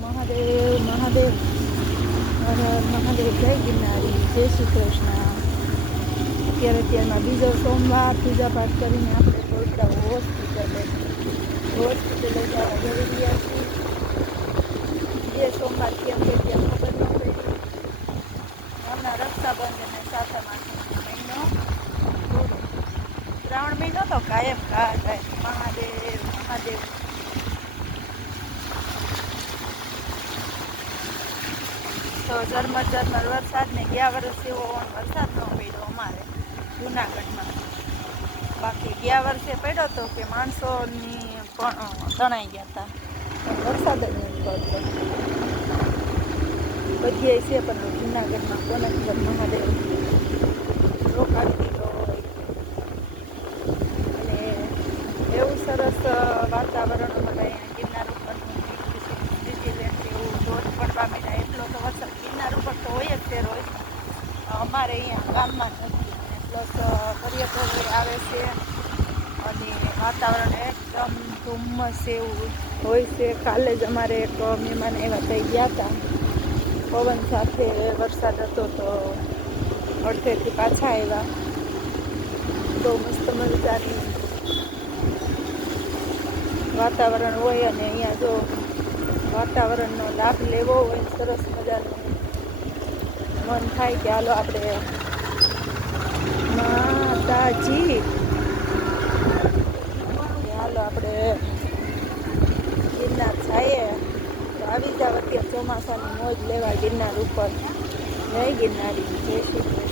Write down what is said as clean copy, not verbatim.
મહાદેવ મહાદેવ, હર હર મહાદેવ, જય ગિરનારી, જય શ્રી કૃષ્ણ. અત્યારમાં બીજો સોમવાર પૂજાપાઠ કરીને આપણે પહોંચ્યા હોસ્પિટલે. હોસ્પિટલે જવા જઈ રહ્યા છીએ. જે સોમવાર કેમ કે ત્યાં ખબર ન પડી. હમણાં રક્ષાબંધન અને સાતમ આઠમનો મહિનો પૂરો. શ્રાવણ મહિનો તો કાયમ મહાદેવ મહાદેવ. તો ઝરમર વરસાદ ને ગયા વર્ષે એવો વરસાદ ન પડ્યો અમારે જુનાગઢમાં. બાકી ગયા વર્ષે પડ્યો હતો કે માણસોની પણ તણાઈ ગયા હતા. પણ વરસાદ જ નથી પડતો. બધીએ છે પણ જુનાગઢમાં કોને ખબર મહાદેવ રોકાવી દીધો હોય. અને એવું સરસ વાતાવરણ અમારે અહીંયા ગિરનાર ઉપરનું ન્યુઝીલેન્ડ જેવું ધોધ પડવા માંડ્યા. એટલો તો વરસાદ ગિરનાર ઉપર તો હોય જ તે રોજ. અમારે અહીંયા ગામમાં જ નથી. પ્લસ પર્યટકો આવે છે અને વાતાવરણ એકદમ ધુમ્મસ એવું હોય છે. કાલે જ અમારે એક મહેમાન એવા થઈ ગયા હતા. પવન સાથે વરસાદ હતો તો અડધેથી પાછા આવ્યા. બહુ મસ્ત મજાની વાતાવરણ હોય અને અહીંયા જો વાતાવરણનો લાભ લેવો હોય સરસ મજાનું મન થાય કે હાલો આપણે માતાજી કે હાલો આપણે ગિરનાર જઈએ. તો આવી જાવ અત્યારે ચોમાસાની મોજ લેવા ગિરનાર ઉપર. જય ગિરનારી, જય શ્રી કૃષ્ણ.